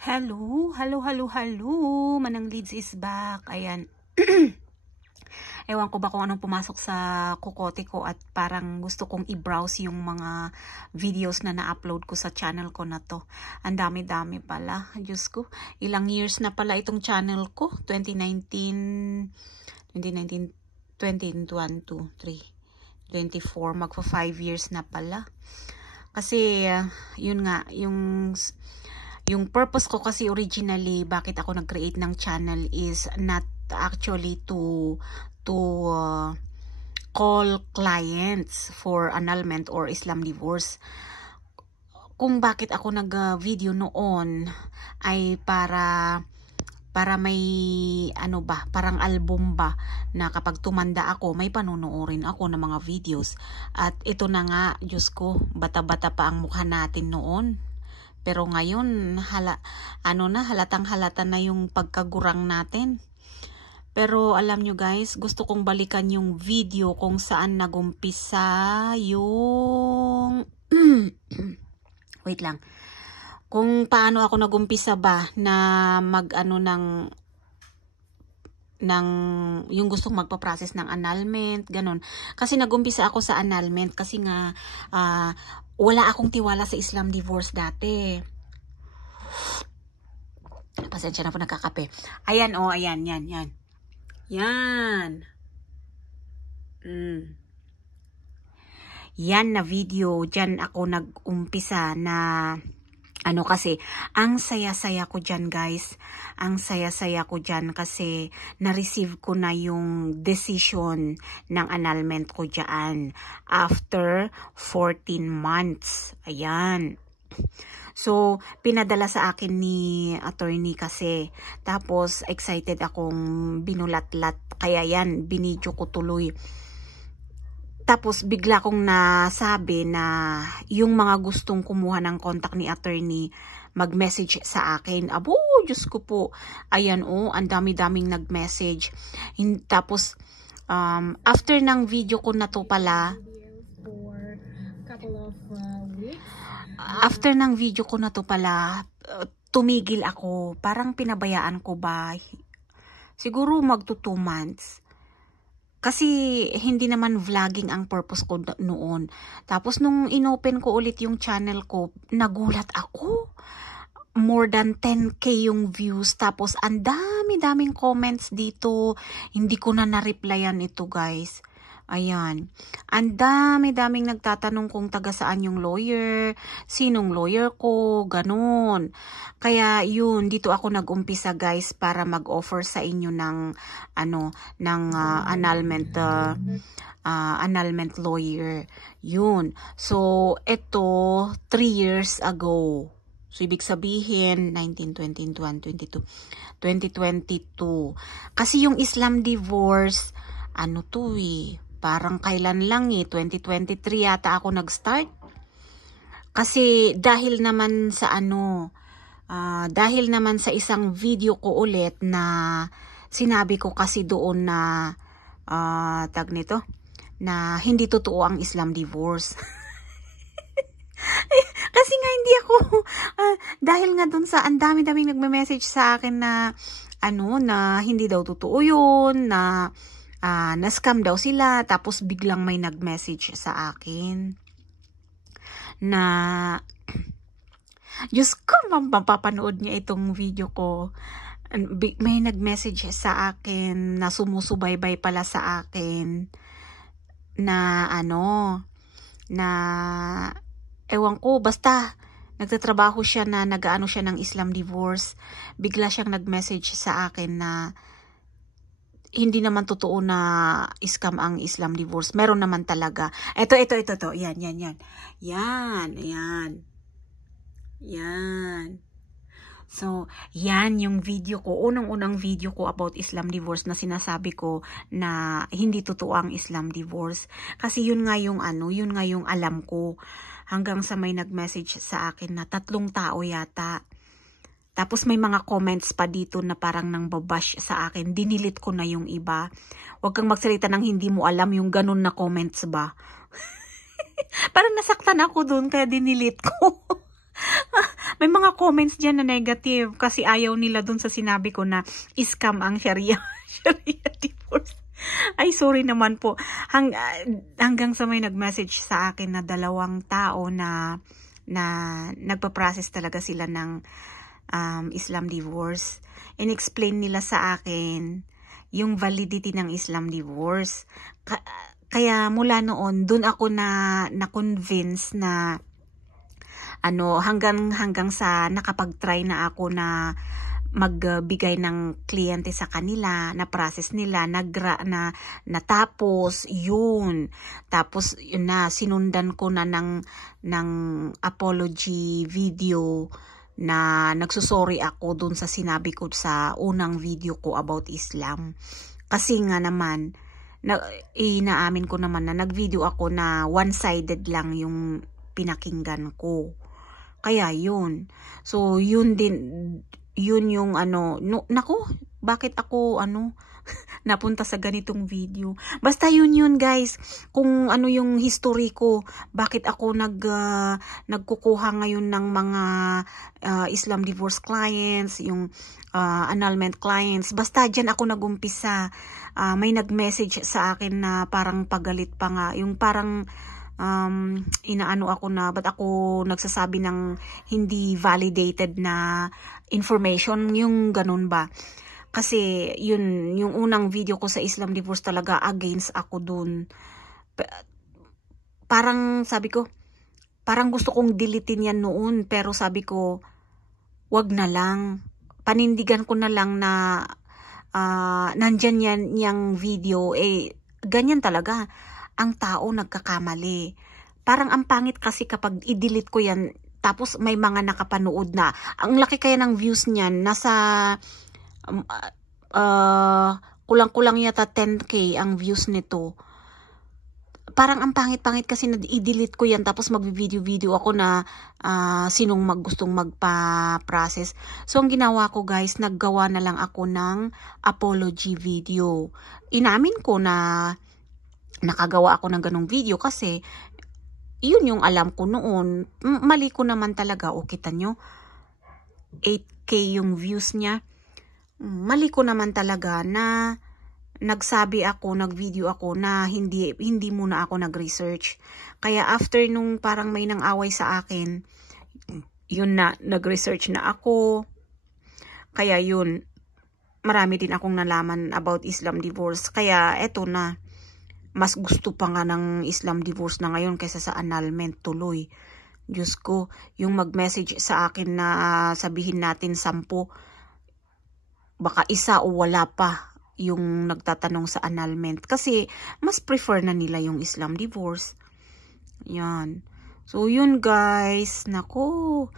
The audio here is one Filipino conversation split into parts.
Hello, hello, hello, hello. Manang Leads is back. Ayan. Ewan ko ba kung anong pumasok sa kukote ko at parang gusto kong i-browse yung mga videos na na-upload ko sa channel ko na to. Ang dami-dami pala. Diyos ko, ilang years na pala itong channel ko. 2019, 20, 1, 2, 3, 24. Magpa 5 years na pala. Kasi, yun nga, yung purpose ko kasi originally, bakit ako nag-create ng channel is not actually to call clients for annulment or Islam divorce. Kung bakit ako nag-video noon ay para may ano ba, parang album ba na kapag tumanda ako may panonoorin ako ng mga videos. At ito na nga, Diyos ko, bata-bata pa ang mukha natin noon. Pero ngayon, halatang halata na yung pagkagurang natin. Pero alam nyo guys, gusto kong balikan yung video kung saan nagumpisa yung... Wait lang. Kung paano ako nagumpisa ba na yung gustong magpa-process ng annulment, ganun. Kasi nagumpisa ako sa annulment kasi nga wala akong tiwala sa Islam divorce dati. Pasensya na po, nagkakape. Ayan, oh, ayan, yan. Yan. Yan na video, dyan ako nag-umpisa na kasi, ang saya-saya ko dyan guys. Ang saya-saya ko dyan kasi na-receive ko na yung decision ng annulment ko dyan after 14 months. Ayan. So, pinadala sa akin ni attorney kasi. Tapos, excited akong binulatlat. Kaya yan, binidyo ko tuloy. Tapos, bigla kong nasabi na yung mga gustong kumuha ng contact ni attorney, mag-message sa akin. Abo, Diyos ko po. Ayan, oh, ang dami-daming nag-message. Tapos, after ng video ko na to pala, tumigil ako. Parang pinabayaan ko ba? Siguro magto 2 months. Kasi hindi naman vlogging ang purpose ko noon. Tapos nung inopen ko ulit yung channel ko, nagulat ako. More than 10k yung views. Tapos ang dami-daming comments dito. Hindi ko na na-replyan ito guys. Ayan. Ang dami-daming nagtatanong kung taga saan yung lawyer, sinong lawyer ko, ganun. Kaya yun, dito ako nag-umpisa guys para mag-offer sa inyo ng annulment lawyer. Yun. So, ito 3 years ago. So, ibig sabihin, 19, 20, 21, 22, 2022. Kasi yung Islam divorce, parang kailan lang 2023 yata ako nag-start. Kasi dahil naman sa isang video ko ulit na sinabi ko kasi doon na na hindi totoo ang Islam divorce. Kasi nga hindi ako dahil nga doon sa ang dami-daming nagme-message sa akin na na hindi daw totoo yun, na-scam daw sila, tapos biglang may nag-message sa akin na Diyos ko, mapapanood niya itong video ko. May nag-message sa akin na sumusubaybay pala sa akin na ewan ko, basta nagtatrabaho siya na nag-aano siya ng Islam divorce. Bigla siyang nag-message sa akin na hindi naman totoo na scam ang Islam divorce. Meron naman talaga. Ito. Yan. So, yan yung video ko. Unang-unang video ko about Islam divorce na sinasabi ko na hindi totoo ang Islam divorce. Kasi yun nga yung alam ko. Hanggang sa may nag-message sa akin na 3 tao yata. Tapos may mga comments pa dito na parang nang babash sa akin. Dinilit ko na yung iba. Huwag kang magsalita ng hindi mo alam yung ganun na comments ba. Parang nasaktan ako dun kaya dinilit ko. May mga comments dyan na negative kasi ayaw nila dun sa sinabi ko na scam ang Sharia divorce. Ay, sorry naman po. Hanggang sa may nag-message sa akin na 2 tao na nagpa-process talaga sila ng Islam divorce. In-explain nila sa akin yung validity ng Islam divorce. Kaya mula noon, dun ako na-convince na hanggang sa nakapag-try na ako na magbigay ng kliyente sa kanila, na process nila, natapos, yun. Tapos, yun na, sinundan ko na ng apology video na nagsusorry ako dun sa sinabi ko sa unang video ko about Islam. Kasi nga naman, inaamin ko naman na nag-video ako na one-sided lang yung pinakinggan ko. Kaya yun. So, yun yung naku, bakit ako napunta sa ganitong video. Basta yun guys, kung ano yung history ko, bakit ako nagkukuha ngayon ng mga Islam divorce clients, yung annulment clients, basta dyan ako nagumpisa. May nag-message sa akin na parang pagalit pa nga, yung parang inaano ako na ba't ako nagsasabi ng hindi validated na information, yung ganun ba. Kasi yun, yung unang video ko sa Islam divorce talaga against ako dun. Parang sabi ko, parang gusto kong deletein yan noon, pero sabi ko, wag na lang. Panindigan ko na lang na nandyan yan yung video, ganyan talaga. Ang tao nagkakamali. Parang ang pangit kasi kapag i-delete ko yan, tapos may mga nakapanood na. Ang laki kaya ng views niyan, nasa kulang-kulang yata 10K ang views nito. Parang ang pangit-pangit kasi na i-delete ko yan, tapos mag-video ako na sinong gustong magpa-process. So, ang ginawa ko guys, naggawa na lang ako ng apology video. Inamin ko na nakagawa ako ng ganong video kasi yun yung alam ko noon. Mali ko naman talaga. O, kita nyo, 8K yung views niya. Mali ko naman talaga na nagsabi ako, nag-video ako na hindi muna ako nag-research. Kaya after nung parang may nang away sa akin, yun na, nag-research na ako. Kaya yun, marami din akong nalaman about Islam divorce. Kaya eto na, mas gusto pa nga ng Islam divorce na ngayon kaysa sa annulment tuloy. Diyos ko, yung mag-message sa akin na sabihin natin 10, baka 1 o wala pa yung nagtatanong sa annulment. Kasi mas prefer na nila yung Islam divorce. Yan. So yun guys, nako,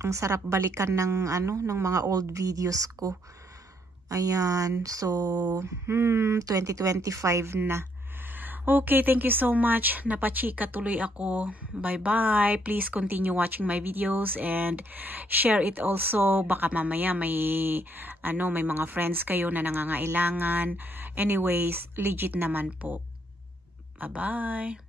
ang sarap balikan ng ng mga old videos ko. Ayan, so 2025 na. Okay, thank you so much. Napachika tuloy ako. Bye-bye. Please continue watching my videos and share it also. Baka mamaya may mga friends kayo na nangangailangan. Anyways, legit naman po. Bye-bye.